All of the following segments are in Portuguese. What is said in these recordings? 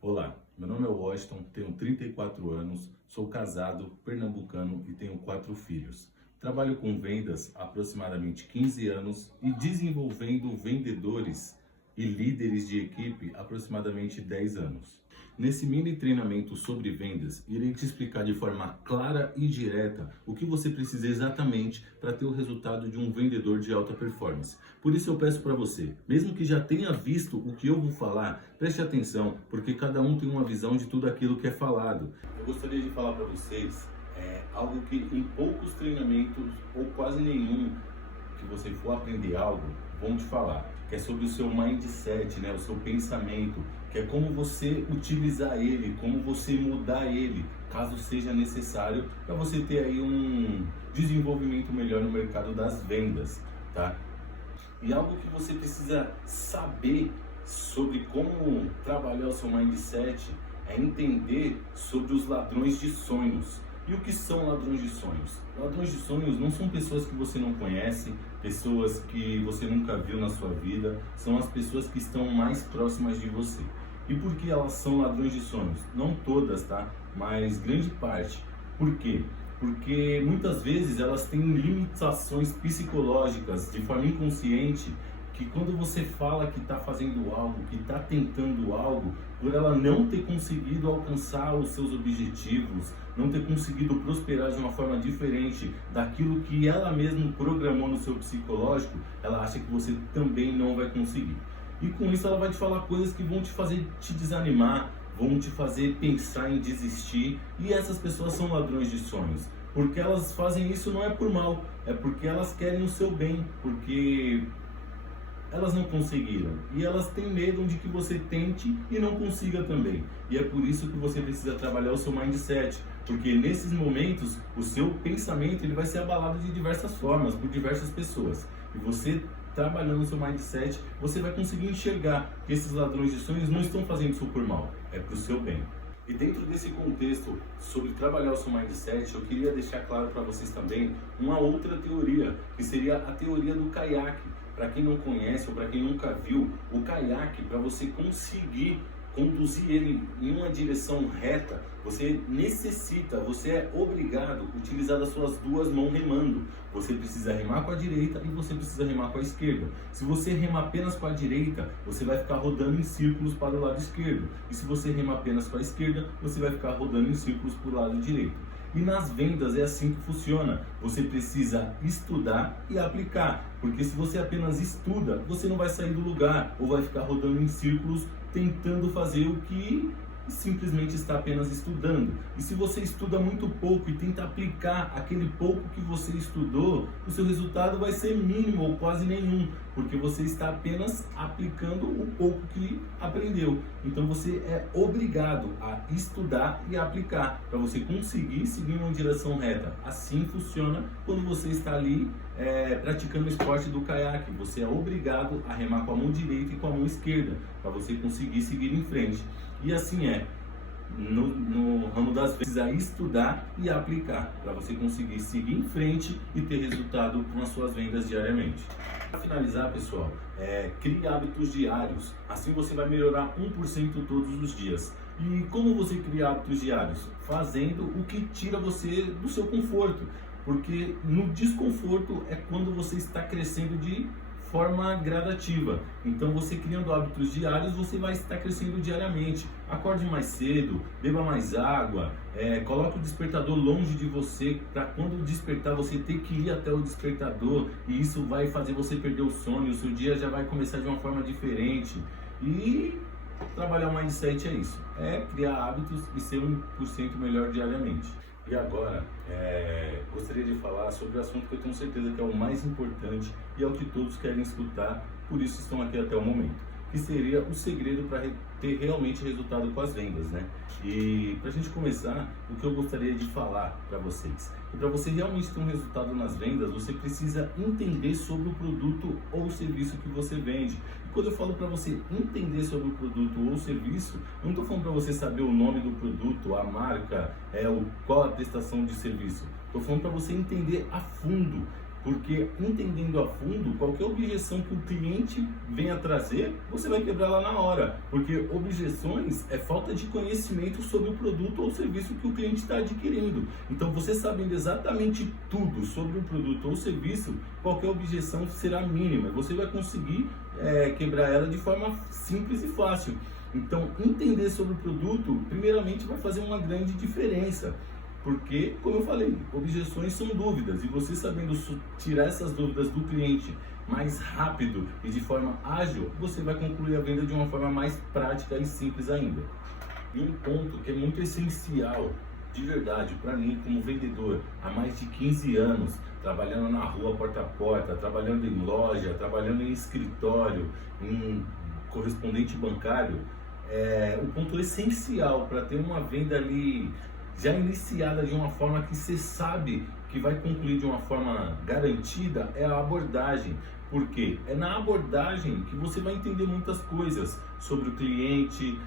Olá, meu nome é Washington, tenho 34 anos, sou casado, pernambucano e tenho 4 filhos. Trabalho com vendas há aproximadamente 15 anos e desenvolvendo vendedores e líderes de equipe há aproximadamente 10 anos. Nesse mini treinamento sobre vendas, irei te explicar de forma clara e direta o que você precisa exatamente para ter o resultado de um vendedor de alta performance. Por isso eu peço para você, mesmo que já tenha visto o que eu vou falar, preste atenção, porque cada um tem uma visão de tudo aquilo que é falado. Eu gostaria de falar para vocês algo que em poucos treinamentos, ou quase nenhum, que você for aprender algo, vão te falar, que é sobre o seu mindset, né? O seu pensamento, que é como você utilizar ele, como você mudar ele, caso seja necessário, para você ter aí um desenvolvimento melhor no mercado das vendas, tá? E algo que você precisa saber sobre como trabalhar o seu mindset é entender sobre os ladrões de sonhos. E o que são ladrões de sonhos? Ladrões de sonhos não são pessoas que você não conhece, pessoas que você nunca viu na sua vida, são as pessoas que estão mais próximas de você. E por que elas são ladrões de sonhos? Não todas, tá? Mas grande parte. Por quê? Porque muitas vezes elas têm limitações psicológicas de forma inconsciente, que quando você fala que está fazendo algo, que está tentando algo, por ela não ter conseguido alcançar os seus objetivos, não ter conseguido prosperar de uma forma diferente daquilo que ela mesma programou no seu psicológico, ela acha que você também não vai conseguir. E com isso ela vai te falar coisas que vão te fazer te desanimar, vão te fazer pensar em desistir, e essas pessoas são ladrões de sonhos. Porque elas fazem isso não é por mal, é porque elas querem o seu bem, porque elas não conseguiram e elas têm medo de que você tente e não consiga também. E é por isso que você precisa trabalhar o seu mindset, porque nesses momentos o seu pensamento ele vai ser abalado de diversas formas, por diversas pessoas. E você trabalhando o seu mindset, você vai conseguir enxergar que esses ladrões de sonhos não estão fazendo isso por mal, é para o seu bem. E dentro desse contexto sobre trabalhar o seu mindset, eu queria deixar claro para vocês também uma outra teoria, que seria a teoria do caiaque. Para quem não conhece ou para quem nunca viu, o caiaque, para você conseguir conduzir ele em uma direção reta, você é obrigado a utilizar as suas duas mãos remando. Você precisa remar com a direita e você precisa remar com a esquerda. Se você remar apenas com a direita, você vai ficar rodando em círculos para o lado esquerdo. E se você remar apenas com a esquerda, você vai ficar rodando em círculos para o lado direito. E nas vendas é assim que funciona. Você precisa estudar e aplicar. Porque se você apenas estuda, você não vai sair do lugar ou vai ficar rodando em círculos tentando fazer o que simplesmente está apenas estudando. E se você estuda muito pouco e tenta aplicar aquele pouco que você estudou, o seu resultado vai ser mínimo ou quase nenhum, porque você está apenas aplicando o pouco que aprendeu. Então você é obrigado a estudar e aplicar para você conseguir seguir uma direção reta. Assim funciona quando você está ali praticando o esporte do caiaque. Você é obrigado a remar com a mão direita e com a mão esquerda para você conseguir seguir em frente. E assim no ramo das vendas, precisa estudar e aplicar para você conseguir seguir em frente e ter resultado com as suas vendas diariamente. Para finalizar, pessoal, crie hábitos diários. Assim você vai melhorar 1% todos os dias. E como você cria hábitos diários? Fazendo o que tira você do seu conforto. Porque no desconforto é quando você está crescendo de forma gradativa. Então você criando hábitos diários, você vai estar crescendo diariamente. Acorde mais cedo, beba mais água, coloque o despertador longe de você, para quando despertar você ter que ir até o despertador, e isso vai fazer você perder o sono, o seu dia já vai começar de uma forma diferente. E trabalhar o mindset é isso, é criar hábitos e ser 1% melhor diariamente. E agora, gostaria de falar sobre o assunto que eu tenho certeza que é o mais importante e é o que todos querem escutar, por isso estão aqui até o momento, que seria o segredo para ter realmente resultado com as vendas, né? E para a gente começar, o que eu gostaria de falar para vocês, que para você realmente ter um resultado nas vendas, você precisa entender sobre o produto ou o serviço que você vende. E quando eu falo para você entender sobre o produto ou o serviço, eu não estou falando para você saber o nome do produto, a marca, qual a prestação de serviço. Estou falando para você entender a fundo Porque entendendo a fundo, qualquer objeção que o cliente venha trazer, você vai quebrar lá na hora. Porque objeções é falta de conhecimento sobre o produto ou serviço que o cliente está adquirindo. Então, você sabendo exatamente tudo sobre o produto ou serviço, qualquer objeção será mínima. Você vai conseguir quebrar ela de forma simples e fácil. Então, entender sobre o produto, primeiramente, vai fazer uma grande diferença. Porque, como eu falei, objeções são dúvidas, e você sabendo tirar essas dúvidas do cliente mais rápido e de forma ágil, você vai concluir a venda de uma forma mais prática e simples ainda. E um ponto que é muito essencial, de verdade, para mim como vendedor, há mais de 15 anos, trabalhando na rua porta a porta, trabalhando em loja, trabalhando em escritório, em correspondente bancário, o ponto essencial para ter uma venda ali já iniciada de uma forma que você sabe que vai concluir de uma forma garantida é a abordagem. Porque é na abordagem que você vai entender muitas coisas sobre o cliente,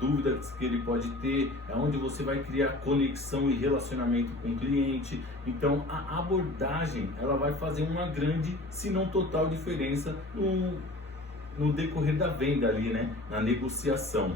dúvidas que ele pode ter, é onde você vai criar conexão e relacionamento com o cliente. Então a abordagem ela vai fazer uma grande, se não total diferença no decorrer da venda ali, né? Na negociação.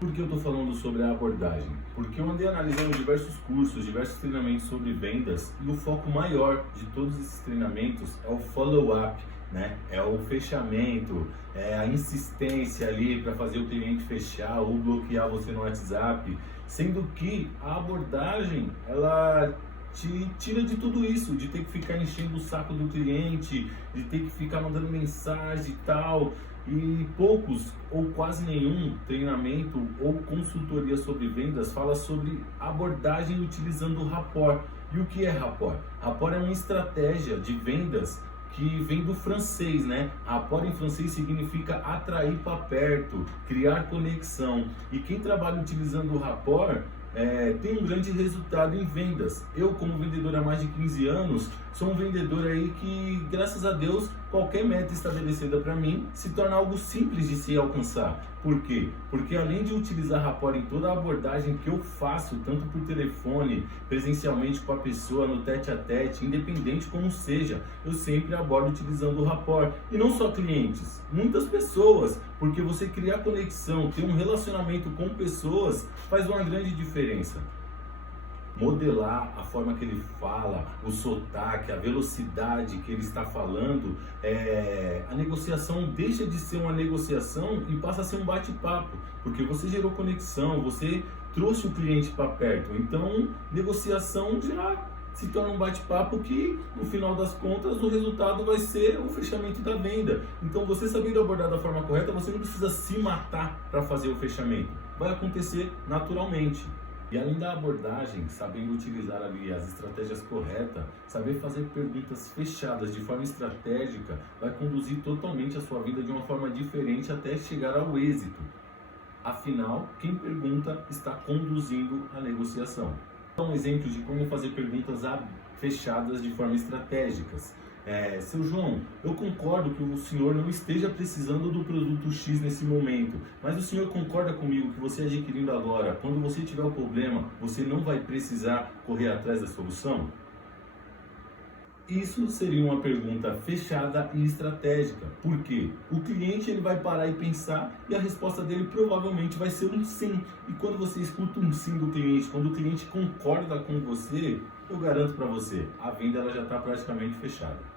Por que eu estou falando sobre a abordagem? Porque eu andei analisando diversos cursos, diversos treinamentos sobre vendas, e o foco maior de todos esses treinamentos é o follow-up, né? É o fechamento, é a insistência ali para fazer o cliente fechar ou bloquear você no WhatsApp, sendo que a abordagem ela te tira de tudo isso, de ter que ficar enchendo o saco do cliente, de ter que ficar mandando mensagem e tal. E poucos ou quase nenhum treinamento ou consultoria sobre vendas fala sobre abordagem utilizando o rapport. E o que é rapport? Rapport é uma estratégia de vendas que vem do francês, né? Rapport em francês significa atrair para perto, criar conexão. E quem trabalha utilizando o rapport tem um grande resultado em vendas. Eu, como vendedor há mais de 15 anos, sou um vendedor aí que, graças a Deus, qualquer meta estabelecida para mim se torna algo simples de se alcançar. Por quê? Porque além de utilizar rapport em toda a abordagem que eu faço, tanto por telefone, presencialmente com a pessoa, no tete-a-tete, independente como seja, eu sempre abordo utilizando o rapport. E não só clientes, muitas pessoas, porque você criar conexão, ter um relacionamento com pessoas, faz uma grande diferença. Modelar a forma que ele fala, o sotaque, a velocidade que ele está falando, a negociação deixa de ser uma negociação e passa a ser um bate-papo, porque você gerou conexão, você trouxe o cliente para perto, então negociação já se torna um bate-papo que, no final das contas, o resultado vai ser o fechamento da venda. Então, você sabendo abordar da forma correta, você não precisa se matar para fazer o fechamento, vai acontecer naturalmente. E além da abordagem, sabendo utilizar ali as estratégias corretas, saber fazer perguntas fechadas de forma estratégica, vai conduzir totalmente a sua vida de uma forma diferente até chegar ao êxito. Afinal, quem pergunta está conduzindo a negociação. Um exemplo de como fazer perguntas fechadas de forma estratégicas. Seu João, eu concordo que o senhor não esteja precisando do produto X nesse momento, mas o senhor concorda comigo que você adquirindo agora, quando você tiver o problema, você não vai precisar correr atrás da solução? Isso seria uma pergunta fechada e estratégica. Por quê? O cliente ele vai parar e pensar e a resposta dele provavelmente vai ser um sim. E quando você escuta um sim do cliente, quando o cliente concorda com você, eu garanto para você, a venda ela já está praticamente fechada.